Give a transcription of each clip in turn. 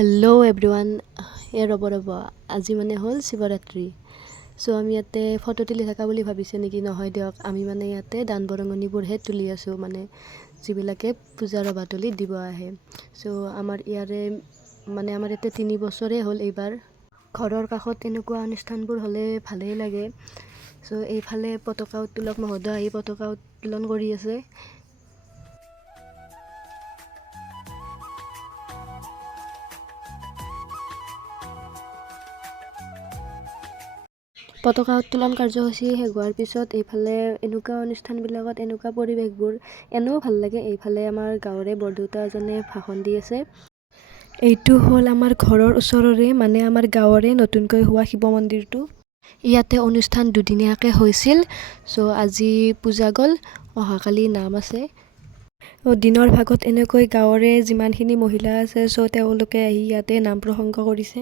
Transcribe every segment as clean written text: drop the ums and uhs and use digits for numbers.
Hello' everyone. ৰ'ব আজি মানে হ'ল শিৱৰাত্ৰি। চ' আমি ইয়াতে ফটো তুলি থকা বুলি ভাবিছে নেকি? নহয় দিয়ক, আমি মানে ইয়াতে দান বৰঙণিবোৰহে তুলি আছোঁ, মানে যিবিলাকে পূজা ৰভাতলিত দিব আহে। চ' আমাৰ ইয়াতে 3 বছৰেই হ'ল এইবাৰ। ঘৰৰ কাষত এনেকুৱা অনুষ্ঠানবোৰ হ'লে ভালেই লাগে। চ' এইফালে পতাকা উত্তোলক মহোদয় আহি পতাকা উত্তোলন কৰি আছে। পতাকা উত্তোলন কাৰ্যসূচী শেষ হোৱাৰ পিছত এইফালে এনেকুৱা অনুষ্ঠানবিলাকত এনেকুৱা পৰিৱেশবোৰ এনেও ভাল লাগে। এইফালে আমাৰ গাঁৱৰে বৰদেউতা এজনে ভাষণ দি আছে। এইটো হ'ল আমাৰ ঘৰৰ ওচৰৰে, মানে আমাৰ গাঁৱৰে নতুনকৈ হোৱা শিৱ মন্দিৰটো। ইয়াতে অনুষ্ঠান দুদিনীয়াকৈ হৈছিল। চ' আজি পূজা গ'ল, অহাকালি নাম আছে। দিনৰ ভাগত এনেকৈ গাঁৱৰে যিমানখিনি মহিলা আছে, চ' তেওঁলোকে আহি ইয়াতে নাম প্ৰসংগ কৰিছে।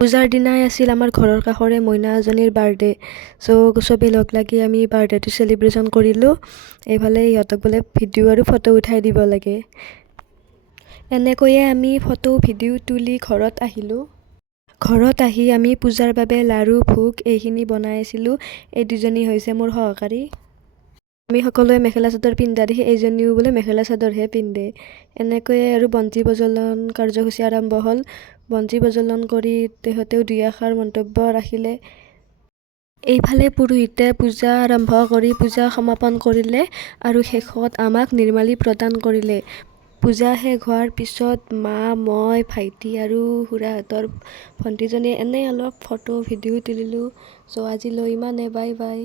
পূজাৰ দিনাই আছিল আমাৰ ঘৰৰ কাষৰে মইনা এজনীৰ বাৰ্থডে। চ' চবেই লগ লাগি আমি বাৰ্থডেটো চেলিব্ৰেশ্যন কৰিলোঁ। এইফালে ইহঁতক বোলে ভিডিঅ' আৰু ফটো উঠাই দিব লাগে। এনেকৈয়ে আমি ফটো ভিডিঅ' তুলি ঘৰত আহিলোঁ। ঘৰত আহি আমি পূজাৰ বাবে লাড়ু ভোগ এইখিনি বনাই আছিলোঁ। এই দুজনী হৈছে মোৰ সহকাৰী। আমি সকলোৱে মেখেলা চাদৰ পিন্ধা দেখি এইজনীও বোলে মেখেলা চাদৰহে পিন্ধে। এনেকৈয়ে আৰু বন্তি প্ৰজ্বলন কাৰ্যসূচী আৰম্ভ হ'ল। বন্তি প্ৰজ্বলন কৰি তেখেতেও 2 আষাৰ মন্তব্য ৰাখিলে। এইফালে পুৰোহিতে পূজা আৰম্ভ কৰি পূজা সমাপন কৰিলে আৰু শেষত আমাক নিৰ্মালি প্ৰদান কৰিলে। পূজা শেষ হোৱাৰ পিছত মা, মই, ভাইটি আৰু খুৰাহঁতৰ ভণ্টিজনী এনেই অলপ ফটো ভিডিঅ' তুলিলোঁ। চ' আজিলৈ ইমানে, বাই বাই।